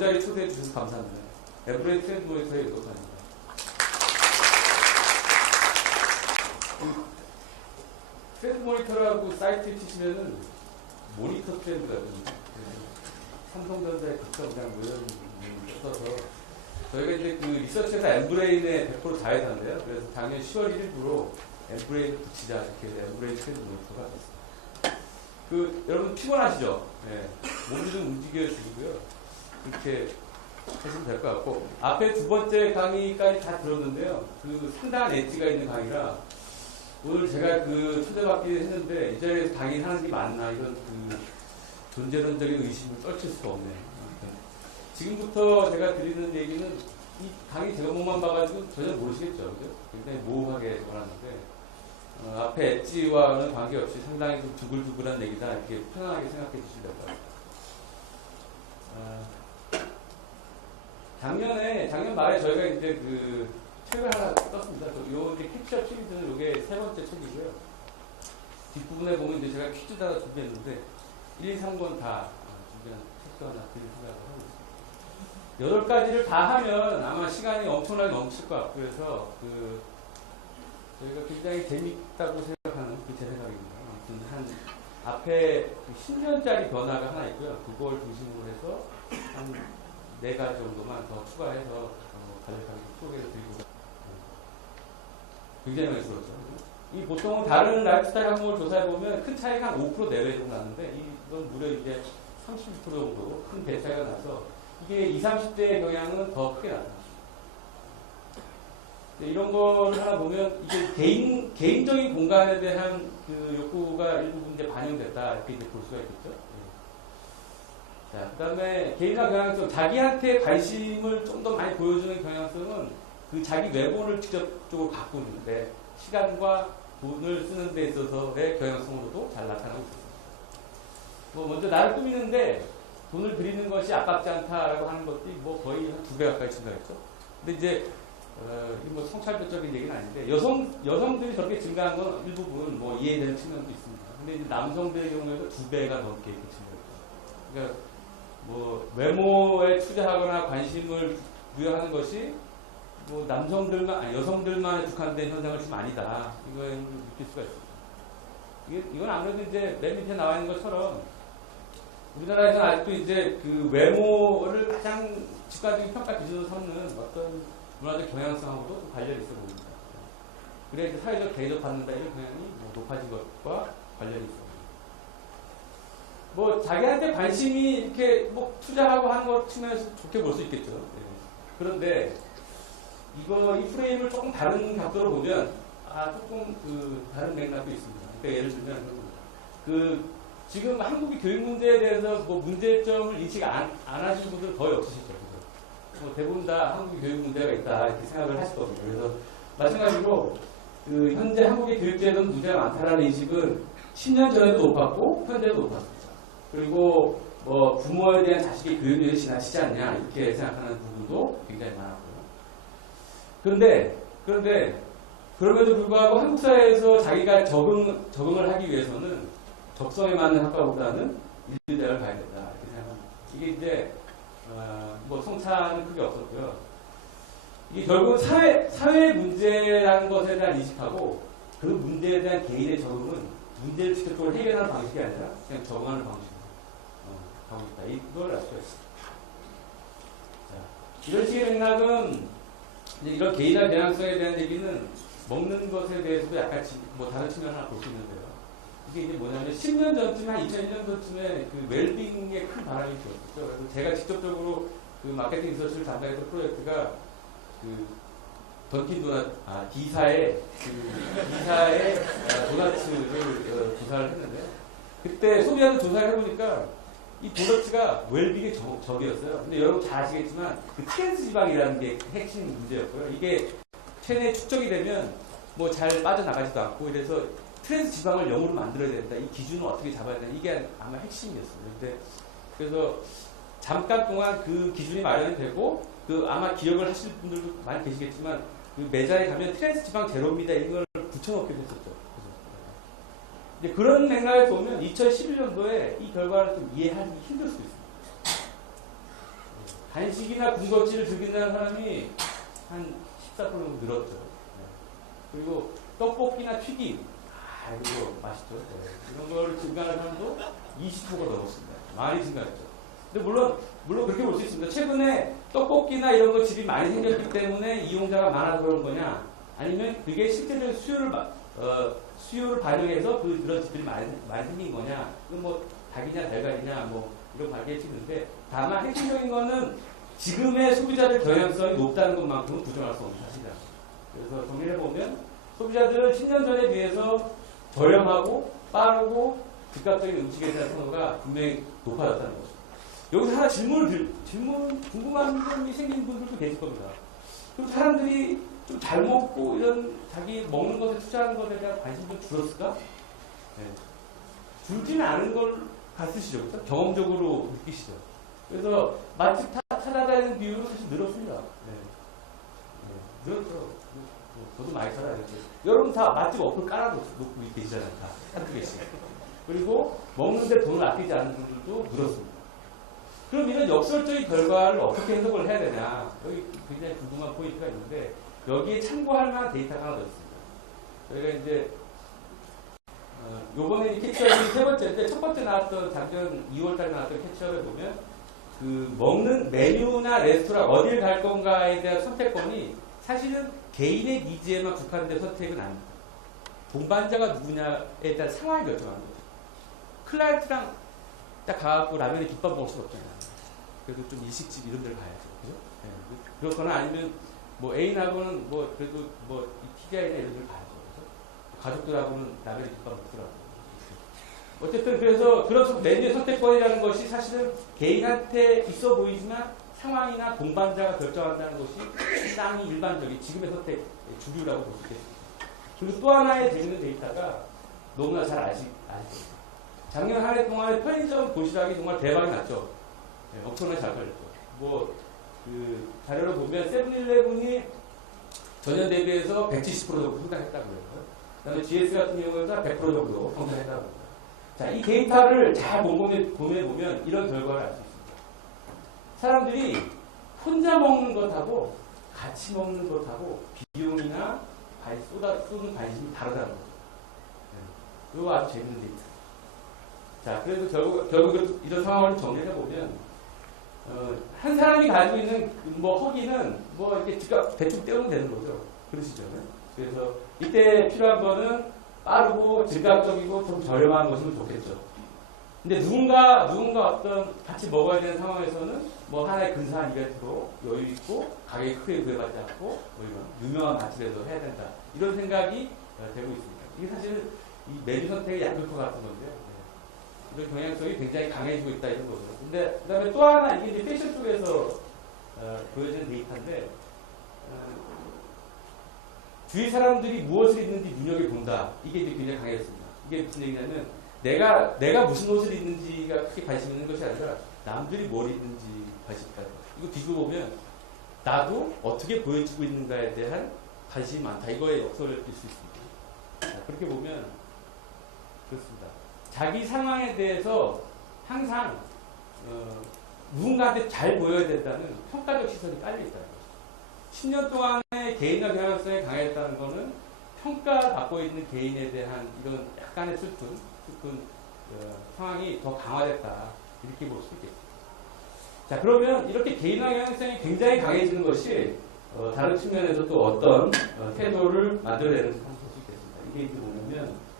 자리에 초대해 주셔서 감사합니다. 엠브레인 트렌드 모니터의 노사입니다. 트렌드 모니터라고 사이트에 치시면은 모니터 트렌드가 있거든요. 삼성전자의 극성장 뭐 이런 써서 저희가 이제 그 리서치에서 엠브레인에 100% 자회사인데요. 그래서 작년 10월 1일부로 엠브레인을 붙이자 이렇게 엠브레인 트렌드 모니터가 됐습니다. 그 여러분 피곤하시죠? 네. 몸을 좀 움직여 주시고요. 그렇게 하시면 될 것 같고 앞에 두 번째 강의까지 다 들었는데요. 그 상당한 엣지가 있는 강의라 오늘 제가 그 초대받기 했는데 이 자리에서 강의하는 게 맞나 이런 그 존재론적인 의심을 떨칠 수가 없네요. 지금부터 제가 드리는 얘기는 이 강의 제목만 봐가지고 전혀 모르시겠죠, 그죠? 굉장히 모호하게 전하는데 앞에 엣지와는 관계없이 상당히 좀 두글두글한 얘기다 이렇게 편안하게 생각해 주시면 될 것 같아요. 작년 말에 저희가 이제 그 책을 하나 썼습니다. 요 이제 캡처 시리즈는 요게 세 번째 책이고요. 뒷부분에 보면 이제 제가 퀴즈도 하나 준비했는데 1, 2, 3권 다 준비한 책도 하나 드릴 생각을 하고 있습니다. 8가지를 다 하면 아마 시간이 엄청나게 넘칠 것 같고 그래서 그 저희가 굉장히 재밌다고 생각하는 그 제 생각입니다. 아무튼 한 앞에 10년짜리 변화가 하나 있고요. 그걸 중심으로 해서 한 4가지 정도만 더 추가해서 간략하게 소개를 드리고 굉장히 많이 들었죠. 이 보통은 다른 라이프스타일 항목을 조사해보면 큰 차이가 한 5% 내외 정도 나는데 이건 무려 이제 30% 정도 큰 대차이가 나서 이게 20, 30대의 경향은 더 크게 나타납니다. 이런 거를 하나 보면 이게 개인적인 공간에 대한 그 욕구가 일부분 이제 반영됐다 이렇게 이제 볼 수가 있겠죠. 자, 그 다음에 개인화 경향성, 자기한테 관심을 좀 더 많이 보여주는 경향성은 그 자기 외모를 직접적으로 바꾸는데 시간과 돈을 쓰는 데 있어서의 경향성으로도 잘 나타나고 있습니다. 뭐 먼저 나를 꾸미는데 돈을 들이는 것이 아깝지 않다라고 하는 것들이 뭐 거의 한 2배 가까이 증가했죠. 근데 이제 뭐 성찰적인 얘기는 아닌데 여성들이 저렇게 증가한 건 일부분 뭐 이해되는 측면도 있습니다. 근데 이제 남성들의 경우에도 2배가 넘게 이렇게 증가했죠. 그러니까 뭐 외모에 투자하거나 관심을 부여하는 것이 뭐 여성들만 국한된 현상은 좀 아니다. 이걸 느낄 수가 있습니다. 이건 아무래도 이제 맨 밑에 나와 있는 것처럼 우리나라에서는 아직도 이제 그 외모를 가장 직관적인 평가 기준으로 삼는 어떤 문화적 경향성하고도 관련이 있어 보입니다. 그래야 이제 사회적 대접 받는다 이런 경향이 뭐 높아진 것과 관련이 있어 보입니다. 뭐 자기한테 관심이 이렇게 뭐 투자하고 하는 것 측면에서 좋게 볼 수 있겠죠. 네. 그런데 이 프레임을 조금 다른 각도로 보면 조금 그 다른 맥락도 있습니다. 그러니까 예를 들면 지금 한국의 교육 문제에 대해서 뭐 문제점을 인식 안 하시는 분들은 거의 없으시죠. 뭐 대부분 다 한국의 교육 문제가 있다 이렇게 생각을 하시거든요. 그래서 마찬가지로 그 현재 한국의 교육제도는 문제가 많다라는 인식은 10년 전에도 높았고 현재도 높았습니다. 그리고 뭐 부모에 대한 자식의 교육률이 지나치지 않냐 이렇게 생각하는 부분도 굉장히 많았고요. 그런데 그럼에도 불구하고 한국 사회에서 자기가 적응을 하기 위해서는 적성에 맞는 학과보다는 인류대학을 가야 된다 이렇게 생각합니다. 이게 이제 뭐 성차는 크게 없었고요. 이게 결국 사회 문제라는 것에 대한 인식하고 그 문제에 대한 개인의 적응은 문제를 직접적으로 해결하는 방식이 아니라 그냥 적응하는 방식으로 가고 있다. 이걸 알 수가 있습니다. 자, 이런 식의 맥락은 이제 이런 개인화 경향성에 대한 얘기는 먹는 것에 대해서도 약간 뭐 다른 측면을 하나 볼 수 있는데요. 이게 이제 뭐냐면 10년 전쯤에 한 2001년도쯤에 그 웰빙에 큰 바람이 불었죠. 그래서 제가 직접적으로 그 마케팅 리서치를 담당했던 프로젝트가 그 던킨 도넛 D사의 도넛을 조사를 했는데 그때 소비하는 조사를 해보니까 이 도넛가 웰빙의 적이었어요. 근데 여러분 잘 아시겠지만 그 트랜스 지방이라는 게 핵심 문제였고요. 이게 체내에 축적이 되면 뭐 잘 빠져나가지도 않고 이래서 트랜스 지방을 0으로 만들어야 된다. 이 기준을 어떻게 잡아야 되나 이게 아마 핵심이었어요. 그래서 잠깐 동안 그 기준이 마련이 되고 그 아마 기억을 하실 분들도 많이 계시겠지만 그 매장에 가면 트랜스 지방 제로입니다. 이걸 붙여놓기도 했었죠. 이제 그런 맥락을 보면 2011년도에 이 결과를 좀 이해하기 힘들 수 있습니다. 간식이나 군것질을 즐긴다는 사람이 한 14% 정도 늘었죠. 그리고 떡볶이나 튀김, 이거 맛있죠. 이런 거를 증가하는 사람도 20%가 넘었습니다. 많이 증가했죠. 근데 물론 그렇게 볼 수 있습니다. 최근에 떡볶이나 이런 거 집이 많이 생겼기 때문에 이용자가 많아서 그런 거냐, 아니면 그게 실제적인 수요를 반영해서 그런 집들이 많이 생긴 거냐, 그건 뭐 닭이냐 달걀이냐 뭐 이런 관계에 찍는데, 다만 핵심적인 거는 지금의 소비자들 경향성이 높다는 것만큼은 부정할 수 없는 사실이다. 그래서 정리를 해보면 소비자들은 10년 전에 비해서 저렴하고 빠르고 즉각적인 음식에 대한 선호가 분명히 높아졌다는 거죠. 여기서 하나 궁금한 점이 생긴 분들도 계실 겁니다. 그럼 사람들이 좀 잘 먹고 이런 자기 먹는 것에 투자하는 것에 대한 관심이 좀 줄었을까? 네. 줄지는 않은 걸 같으시죠? 그렇죠? 경험적으로 느끼시죠? 그래서 맛집 찾아다니는 비율은 사실 늘었습니다. 네. 네. 늘었죠. 저도 많이 찾아다녔죠. 여러분 다 맛집 어플 깔아놓고 계시잖아요. 다 한두 개씩. 그리고 먹는데 돈을 아끼지 않는 분들도 늘었습니다. 그럼 이런 역설적인 결과를 어떻게 해석을 해야 되냐? 여기 굉장히 궁금한 포인트가 있는데, 여기에 참고할 만한 데이터가 하나 더 있습니다. 저희가 이제 요번에 이 캐치업이 세 번째인데, 첫 번째 나왔던 작년 2월달에 나왔던 캐치업에 보면 그 먹는 메뉴나 레스토랑 어딜 갈 건가에 대한 선택권이 사실은 개인의 니즈에만 국한된 선택은 아닙니다. 동반자가 누구냐에 따른 상황이 결정하는 거죠. 클라이언트랑 딱 가갖고 라면에 김밥 먹을 수가 없잖아요. 그래도 좀 일식집 이런 데를 가야죠. 그죠? 네. 그렇거나 아니면 뭐 애인하고는 뭐 그래도 뭐 TGI나 이런 데를 가야죠. 그죠? 가족들하고는 라면에 김밥 먹더라고요. 어쨌든 그래서 그런 메뉴의 선택권이라는 것이 사실은 개인한테 있어 보이지만 상황이나 동반자가 결정한다는 것이 상당히 일반적인 지금의 선택 주류라고 볼 수 있겠습니다. 그리고 또 하나의 재밌는 데이터가 너무나 잘 아실 겁니다. 작년 한 해 동안에 편의점 도시락이 정말 대박이 났죠. 네, 엄청나게 잘 팔렸죠. 그 자료를 보면 세븐일레븐이 전년 대비해서 170% 정도 성장했다고 해요. 그 다음에 GS 같은 경우에는 100% 정도 성장했다고 합니다. 자, 이 데이터를 잘 보면 이런 결과를 알 수 있습니다. 사람들이 혼자 먹는 것하고 같이 먹는 것하고 비용이나 쏟는 관심이 다르다는 거죠. 네. 이거 아주 재밌는 데이터. 자, 그래서 결국 이런 상황을 정리해 보면, 한 사람이 가지고 있는 뭐 허기는 뭐 이렇게 대충 때우면 되는 거죠. 그러시죠? 그래서 이때 필요한 거는 빠르고 즉각적이고 좀 저렴한 것이면 좋겠죠. 근데 누군가 어떤 같이 먹어야 되는 상황에서는 뭐 하나의 근사한 이벤트로 여유 있고 가격이 크게 구애받지 않고 뭐 이런 유명한 맛집에서 해야 된다. 이런 생각이 되고 있습니다. 이게 사실 이 메뉴 선택의 약효과 같은 건데요. 이런 경향성이 굉장히 강해지고 있다 이런 거죠. 근데 그다음에 또 하나 이게 이제 패션 쪽에서 보여지는 데이터인데, 주위 사람들이 무엇을 입는지 눈여겨본다. 이게 이제 굉장히 강해졌습니다. 이게 무슨 얘기냐면 내가 무슨 옷을 입는지가 크게 관심 있는 것이 아니라 남들이 뭘 입는지 관심이 있다. 이거 뒤집어 보면 나도 어떻게 보여주고 있는가에 대한 관심이 많다. 이거에 역설을 낄 수 있습니다. 자, 그렇게 보면 그렇습니다. 자기 상황에 대해서 항상 누군가한테 잘 보여야 된다는 평가적 시선이 깔려있다는 거죠. 10년 동안의 개인화 경향성이 강했다는 것은 평가받고 있는 개인에 대한 이런 약간의 슬픈 상황이 더 강화됐다. 이렇게 볼 수 있겠습니다. 자, 그러면 이렇게 개인화 경향성이 굉장히 강해지는 것이 다른 측면에서 또 어떤 태도를 만들어내는지 한번 볼 수 있겠습니다. 이게 이제 뭐냐면,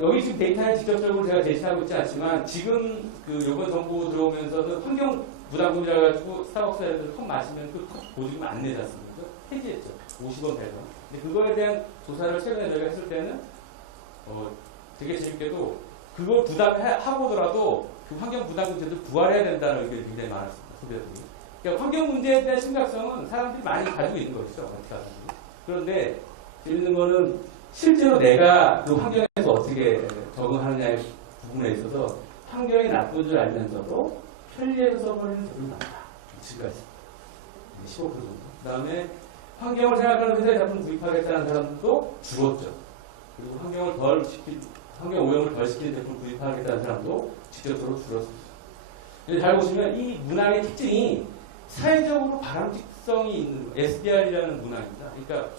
여기 지금 데이터에 직접적으로 제가 제시하고 있지 않지만, 지금 요번 정부 들어오면서는 환경 부담금이라 가지고 스타벅스에서 컵 마시면 그 컵 보증금 안 내지 않습니까? 폐지했죠. 50원 배송. 근데 그거에 대한 조사를 최근에 저희가 했을 때는 되게 재밌게도 그걸 부담하고더라도 그 환경 부담금 제도 부활해야 된다는 의견이 굉장히 많았습니다. 소비자들이. 그러니까 환경 문제에 대한 심각성은 사람들이 많이 가지고 있는 것이죠. 그런데 재밌는 거는 실제로 내가 그 환경에서 어떻게 적응하느냐의 부분에 있어서 환경이 나쁜 줄 알면서도 편리해서 써버리는 분이 많다. 지금까지 15% 정도. 그 다음에 환경을 생각하는 회사의 제품 구입하겠다는 사람도 줄었죠. 그리고 환경 오염을 덜 시키는 제품 구입하겠다는 사람도 직접적으로 줄었습니다. 근데 잘 보시면 이 문학의 특징이 사회적으로 바람직성이 있는 SDR이라는 문학입니다. 그러니까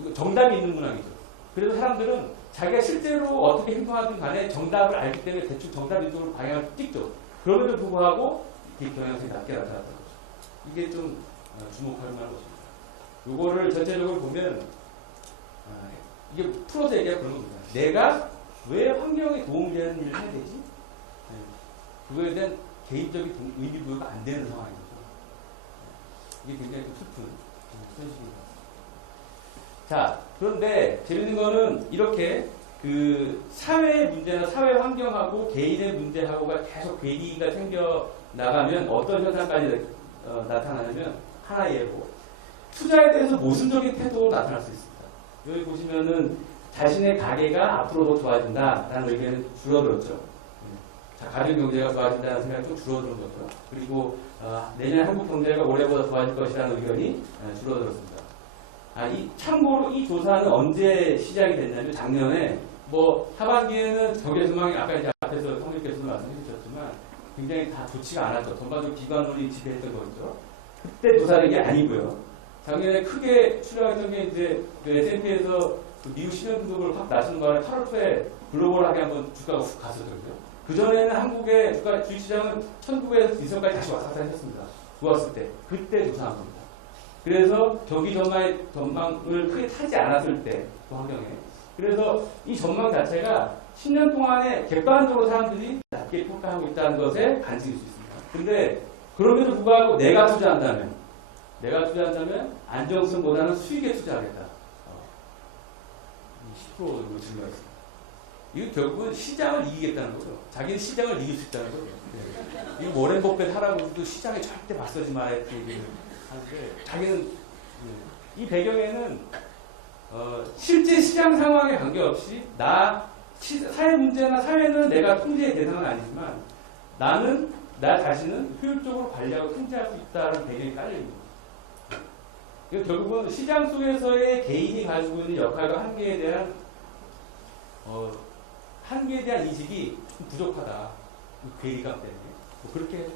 이거 정답이 있는 문학이죠. 그래서 사람들은 자기가 실제로 어떻게 행동하든 간에 정답을 알기 때문에 대충 정답 이쪽으로 방향을 찍죠. 그럼에도 불구하고 이렇게 경향성이 낮게 나타났다는 거죠. 이게 좀 주목할 만한 것입니다. 요거를 전체적으로 보면 이게 풀어서 얘기하면 그런 겁니다. 내가 왜 환경에 도움이 되는 일을 해야 되지? 그거에 대한 개인적인 의미 부여가 안 되는 상황이죠. 이게 굉장히 슬픈 현실입니다. 자, 그런데 재밌는 거는 이렇게 그 사회의 문제나 사회 환경하고 개인의 문제하고가 계속 괴리가 생겨 나가면 어떤 현상까지 나타나냐면 하나 예로 투자에 대해서 모순적인 태도로 나타날 수 있습니다. 여기 보시면은 자신의 가게가 앞으로 더 좋아진다라는 의견이 줄어들었죠. 자, 가정 경제가 좋아진다는 생각이 좀 줄어드는 거죠. 그리고 내년 한국 경제가 올해보다 좋아질 것이라는 의견이 줄어들었습니다. 이 참고로 이 조사는 언제 시작이 됐냐면 작년에 뭐 하반기에는 경제 전망이 아까 이제 앞에서 성님께서도 말씀해 주셨지만 굉장히 다 좋지가 않았죠. 전반적으로 기관론이 지배했던 거죠. 그때 조사된 게 아니고요. 작년에 크게 출렁했던 게 이제 그 S&P에서 그 미국 10년 분석을 확 낮추는 바람에 8월 초에 글로벌하게 한번 주가가 훅 갔었거든요. 그전에는 한국의 주가 주식시장은 1900에서 2000까지 다시 왔다 갔다 했었습니다. 좋았을 때. 그때 조사한 겁니다. 그래서 경기 전망을 크게 타지 않았을 때, 그 환경에. 그래서 이 전망 자체가 10년 동안에 객관적으로 사람들이 낮게 평가하고 있다는 것에 반증일 수 있습니다. 근데 그럼에도 불구하고 내가 투자한다면 안정성보다는 수익에 투자하겠다. 10% 정도 증가가 있습니다. 이거 결국은 시장을 이기겠다는 거죠. 자기는 시장을 이길 수 있다는 거죠. 네. 이거 워렌 버핏 할아버지도 시장에 절대 맞서지 마라 이렇게 얘기를 하는데 자기는 이 배경에는 실제 시장 상황에 관계없이 사회 문제나 사회는 내가 통제의 대상은 아니지만 나는 나 자신은 효율적으로 관리하고 통제할 수 있다는 배경이 깔려 있는 거죠. 이거 결국은 시장 속에서의 개인이 가지고 있는 역할과 한계에 대한 인식이 좀 부족하다. 괴리감 때문에. 그렇게